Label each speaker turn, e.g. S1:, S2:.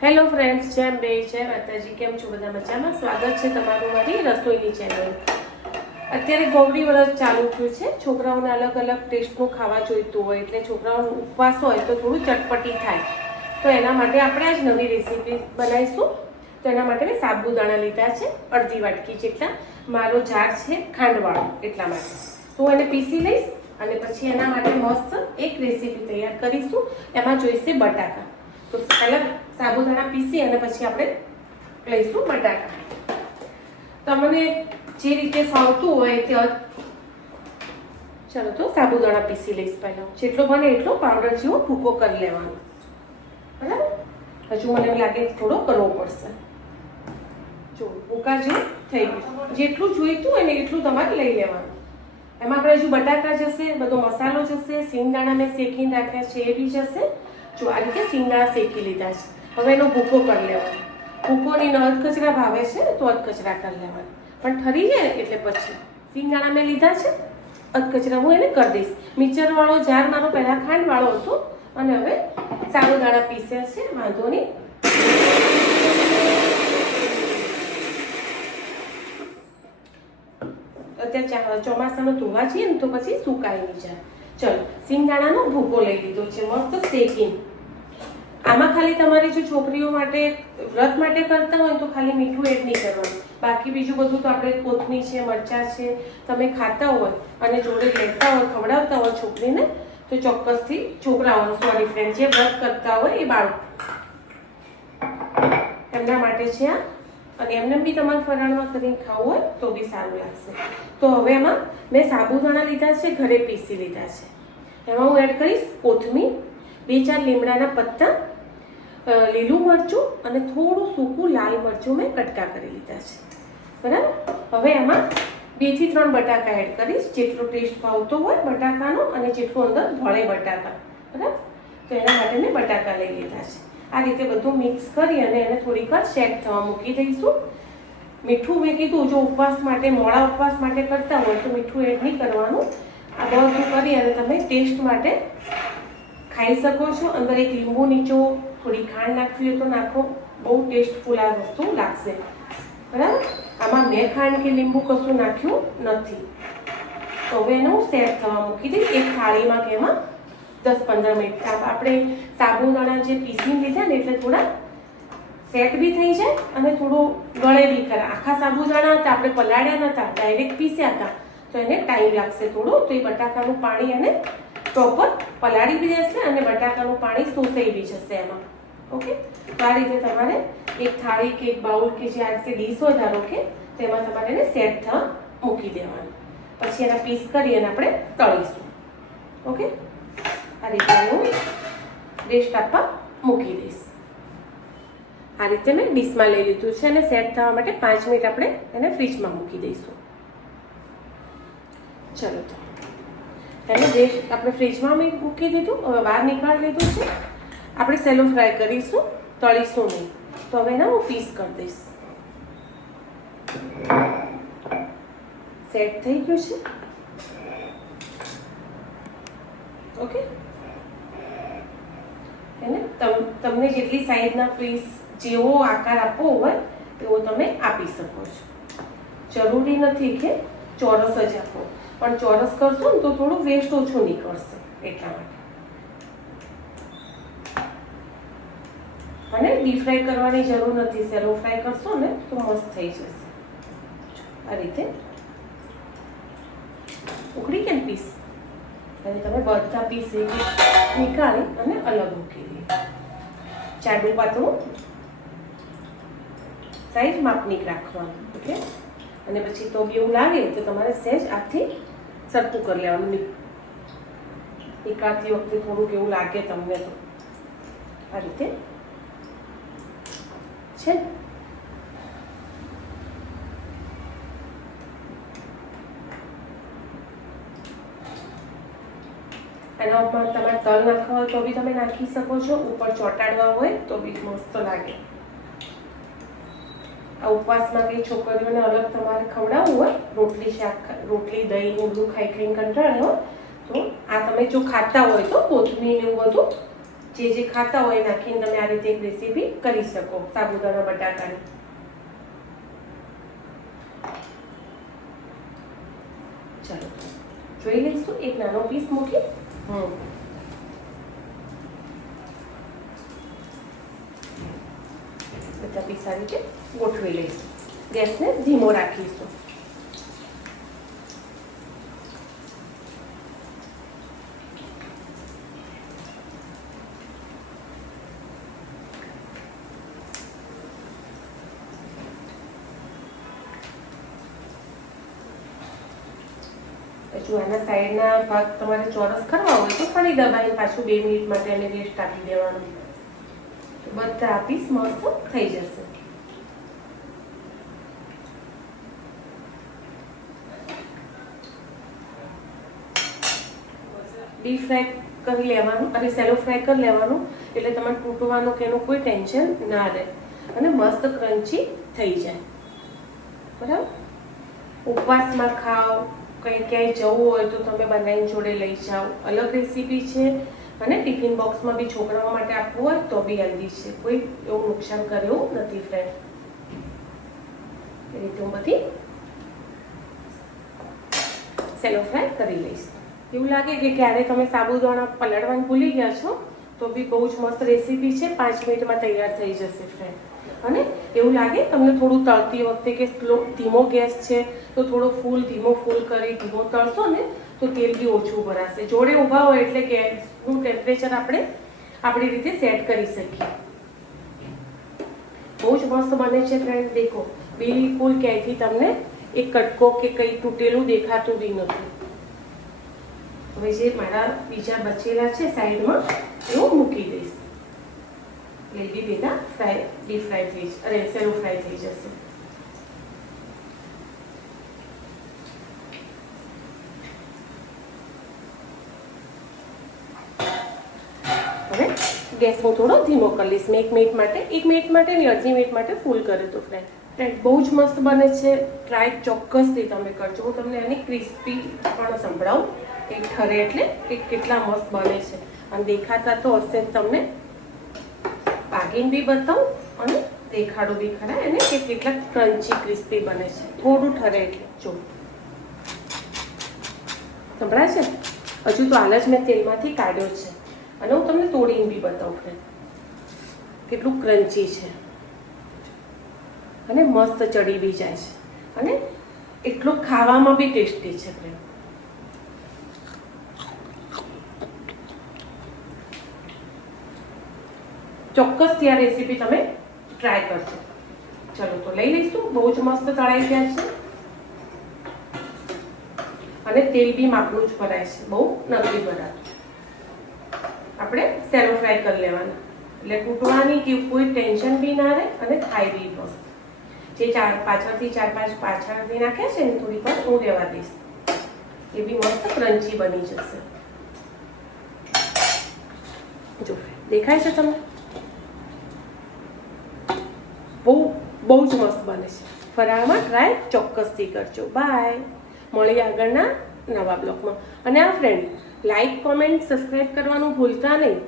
S1: Hello friends જેમ બે છે માતાજી, કેમ છો બધા મજામાં? સ્વાગત છે તમારું મારી રસોઈની ચેનલ અત્યારે ગૌરી વ્રત ચાલુ થયું છે. છોકરાઓને અલગ અલગ ટેસ્ટનું ખાવા જોઈતું હોય, એટલે છોકરાઓનો ઉપવાસ હોય તો થોડું ચટપટી થાય. તો એના માટે આપણે આજ નવી રેસીપી બનાવીશું. તો એના માટે મેં સાબુદાણા લીધા છે, અડધી વાટકી જેટલા. મારો જાર છે ખાંડવાળો, એટલા માટે. તો એને પીસી લઈશ અને પછી એના માટે મસ્ત એક રેસીપી તૈયાર કરીશું. એમાં જોઈશે બટાકા. તો પહેલાં સાબુદાણા પીસી અને પછી આપણે લઈશું બટાકા. તમને જે રીતે ફાવતું હોય તે ચાલો તો સાબુદાણા પીસી લઈશ પહેલાં. જેટલો બને એટલો પાવડર જેવો ભૂકો કરી લેવાનો. બરાબર? હજુ મને લાગે થોડો કરવો પડશે. જો, ભૂકા જેવું થઈ ગયું. જેટલું જોઈતું હોય ને એટલું તમારે લઈ લેવાનું. એમાં આપણે હજુ બટાકા જશે, બધો મસાલો જશે સિંગદાણા મેં શેકીને રાખ્યા છે, એ બી જશે. જો આ રીતે સિંગદાણા શેકી લીધા છે. હવે એનો ભૂકો કરી લેવાનો. ભૂકોની ન અધકચરા ભાવે છે તો અધકચરા કરી લેવાનો. પણ ઠરી જાય ને એટલે પછી સિંગાણા મેં લીધા છે, અધકચરા હું એને કરી દઈશ. મિક્સરવાળો જાર મારો પહેલાં ખાંડવાળો હતો અને હવે સાબુદાણા પીસ્યા છે, વાંધો નહીં. અત્યારે ચા- ચોમાસામાં ધોવા છીએ ને તો પછી સુકાઈ નહીં જાય. ચલો સિંગદાણાનો ભૂકો લઈ લીધો છે, મસ્ત શેકીને. આમાં ખાલી તમારી જો છોકરીઓ માટે વ્રત માટે કરતા હોય તો ખાલી મીઠું એડ નહીં કરવાનું. બાકી બીજું બધું તો આપણે કોથમી છે, મરચાં છે, તમે ખાતા હોય અને જોડે લેતા હોય, ખવડાવતા હોય છોકરીને, તો ચોક્કસથી છોકરાઓનું સોરી ફ્રેન્ડ જે વ્રત કરતા હોય એ બાળક. એમના માટે છે આ. અને એમને બી તમારે ફરાળમાં કરીને ખાવું હોય તો બી સારું લાગશે. તો હવે એમાં મેં સાબુદાણા લીધા છે, ઘરે પીસી લીધા છે. એમાં હું એડ કરીશ કોથમીર, બે ચાર લીમડાના પત્તા લીલું મરચું અને થોડું સૂકું લાલ મરચું મેં કટકા કરી લીધા છે. બરાબર? હવે એમાં બેથી ત્રણ બટાકા એડ કરીશ. જેટલો ટેસ્ટ ભાવતો હોય બટાકાનો અને જેટલું અંદર ભળે બટાકા. બરાબર? તો એના માટે મેં બટાકા લઈ લીધા છે. આ રીતે બધું મિક્સ કરી અને એને થોડીક વાર સેટ થવા મૂકી દઈશું. મીઠું મેં કીધું, જો ઉપવાસ માટે મોડા ઉપવાસ માટે કરતા હોય તો મીઠું એડ નહીં કરવાનું. આ બધું કરી અને તમે ટેસ્ટ માટે ખાઈ શકો છો. અંદર એક લીંબુ નીચો થોડી ખાંડ નાખવી હોય તો નાખો બહુ ટેસ્ટફુલ આ વસ્તુ લાગશે બરાબર આમાં મેં ખાંડ કે લીંબુ કશું નાખ્યું નથી તો હવે એનું સેટ થવા મૂકી દઈશ એક થાળીમાં કે એમાં દસ પંદર મિનિટ આપણે સાબુદાણા જે પીસી લીધા ને એટલે થોડા સેટ બી થઈ જાય અને થોડું ગળે બી ખરા આખા સાબુદાણા હતા આપણે પલાળ્યા નતા ડાયરેક્ટ પીસ્યા હતા તો એને ટાઈમ લાગશે થોડું તો એ બટાકાનું પાણી એને પ્રોપર પલાળી બી જશે અને બટાકાનું પાણી શોષાઈ બી જશે એમાં ઓકે તો આ રીતે તમારે એક થાળી કે એક બાઉલ કે જે આ રીતે ડીશ હોય ધારો કે, તેમાં તમારે એને સેટ થવા મૂકી દેવાનું. પછી એના પીસ કરી અને આપણે તળીશું. ઓકે આ રીતે હું રેસ્ટ આપવા મૂકી દઈશ. આ રીતે મેં ડીશમાં લઈ લીધું છે અને સેટ થવા માટે પાંચ મિનિટ આપણે એને ફ્રીજમાં મૂકી દઈશું. ચલો તો. એને રેસ્ટ આપણે ફ્રીજમાં મેં મૂકી દીધું, હવે બહાર નીકાળી લીધું છે. આપણે સેલો ફ્રાય કરીશું, તળીશું નહીં. તો હવે એના હું પીસ કરી દઈશ. સેટ થઈ ગયું છે. ઓકે એને તમ- તમને જેટલી સાઈઝના પીસ જેવો આકાર આપવો હોય, તેવો તમે આપી શકો છો. જરૂરી નથી કે ચોરસ જ આપો. પણ ચોરસ કરશો ને તો થોડું વેસ્ટ ઓછું નીકળશે એટલા માટે. અને ડીપ ફ્રાય કરવાની જરૂર નથી. સેલો ફ્રાય કરશો ને તો મસ્ત થઈ જશે. આ રીતે ઉકળી કે પીસ અને તમે બધા પીસ એક નીકાળી અને અલગ મૂકી દે. ચાડું પાતળું સાઈઝ માપની રાખવાનું, ઓકે? અને પછી તો બી એવું લાગે તો તમારે સહેજ આથી સરખું કરી લેવાનું. નીકાળતી વખતે થોડુંક એવું લાગે તમને તો. આ રીતે છે? એના ઉપર તમારે તલ નાખવા હોય તો બી તમે નાખી શકો છો. ઉપર ચોટાડવા હોય તો બી મસ્ત લાગે. આ ઉપવાસમાં કઈ છોકરીઓને અલગ તમારે ખવડાવવું હોય, રોટલી શાક, રોટલી, દહીં ને બધું ખાઈ ખાઈને કંટાળ્યો તો આ તમે જો ખાતા હોય તો, કોથમીર ને એવું બધું જે જે ખાતા હોય નાખીને તમે આ રીતે એક રેસીપી કરી શકો, સાબુદાણા બટાકાની ચાલો, જોઈ લઈશું, એક નાનો પીસ મૂકી. હમ. બધા પીસ આ રીતે ગોઠવી લઈશું. ગેસને ધીમો રાખીશું. હજુ આના સાઈડના ભાગ તમારે ચોરસ કરવા હોય તો ફરી દબાઈને પાછું બે મિનિટ માટે એને રેસ્ટ આપી દેવાનું. બધા આ પીસ મસ્ત થઈ જશે. ડીપ ફ્રાય કરી લેવાનું અને સેલો ફ્રાય કરી લેવાનું એટલે તમારે તૂટવાનું કે એનું કોઈ ટેન્શન ના રહે. અને મસ્ત ક્રન્ચી થઈ જાય. બરાબર? ઉપવાસમાં ખાઓ. કંઈ ક્યાંય જવું હોય તો તમે બનાવીને જોડે લઈ જાઓ. અલગ રેસીપી છે અને ટિફિન બોક્સમાં બી છોકરાઓ માટે આપવું હોય તો બી હેલ્ધી છે. કોઈ એવું નુકસાન કરે એવું નથી ફ્રેન્ડ એ રીતે હું બધી સેલો ફ્રાય કરી લઈશ. એવું લાગે કે ક્યારે તમે સાબુદાણા પલાળવાનું ભૂલી ગયા છો, તો બી બહુ જ મસ્ત રેસીપી છે. પાંચ મિનિટમાં તૈયાર થઈ જશે ફ્રેન્ડ અને એવું લાગે? તમને થોડું તળતી વખતે કે સ્લો, ધીમો ગેસ છે, તો થોડો ફૂલ, ધીમો ફૂલ કરી, ધીમો તળશો ને, તો તેલ બી ઓછું ભરાશે. જોડે ઊભા હોય એટલે ગેસનું ટેમ્પરેચર આપણે, આપણી રીતે સેટ કરી શકીએ. બહુ જ મસ્ત બને છે ફ્રેન્ડ દેખો. બિલકુલ ક્યાંયથી તમને એક કટકો કે કંઈ તૂટેલું દેખાતું બી નથી. હવે જે મારા બીજા બચેલા છે સાઈડમાં, એવું મૂકી દઈશ. એટલે બી ફ્રાય ડીપ ફ્રાય થઈ અરે સેલો ફ્રાય થઈ જશે હવે ગેસ હું થોડો ધીમો કરી લઈશ, મેં એક મિનિટ માટે, એક મિનિટ માટે નહીં, અડધી મિનિટ માટે ફૂલ કર્યું હતું ફ્રેન્ડ ફ્રેન્ડ બહુ જ મસ્ત બને છે. ટ્રાય ચોક્કસથી તમે કરજો. હું તમને એની ક્રિસ્પી પણ સંભળાવું. કે ઠરે એટલે કે કેટલા મસ્ત બને છે. અને દેખાતા તો હશે તમને. પાગીને બી બતાવું અને દેખાડું બી ખરા. એને કે કેટલા ક્રન્ચી ક્રિસ્પી બને છે. થોડું ઠરે એટલે. જો. સંભળાય છે? હજુ તો હાલ જ મેં તેલમાંથી કાઢ્યો છે. અને હું તમને તોડીને બી બતાવું ફ્રેન્ડ. કેટલું ક્રન્ચી છે. અને મસ્ત ચડી બી જાય છે. અને એટલો ખાવામાં બી ટેસ્ટી છે ફ્રેન્ડ ચોક્કસથી આ રેસીપી તમે ટ્રાય કરશો ચલો, તો લઈ લઈશું. બહુ જ મસ્ત તળાઈ ગયા છે. અને તેલ બી માપનું જ ભરાય છે. બહુ નથી ભરાતું આપણે સેલો ફ્રાય કરી લેવાના. એટલે તૂટવાની કે કોઈ ટેન્શન બી ના રહે અને થાય બી મસ્ત. જે ચાર, પાછળથી ચાર, પાંચ, પાછળથી નાખ્યા છે ને, થોડી પર હું રહેવા દઈશ. એ બી મસ્ત ક્રન્ચી બની જશે. જો, દેખાય છે તમને બહુ બહુ જ મસ્ત બને છે. ફરાળમાં ટ્રાય ચોક્કસથી કરજો. બાય મળીએ આગળના નવા બ્લોગમાં અને આ ફ્રેન્ડ લાઈક કોમેન્ટ સબસ્ક્રાઈબ કરવાનું ભૂલતા નહીં.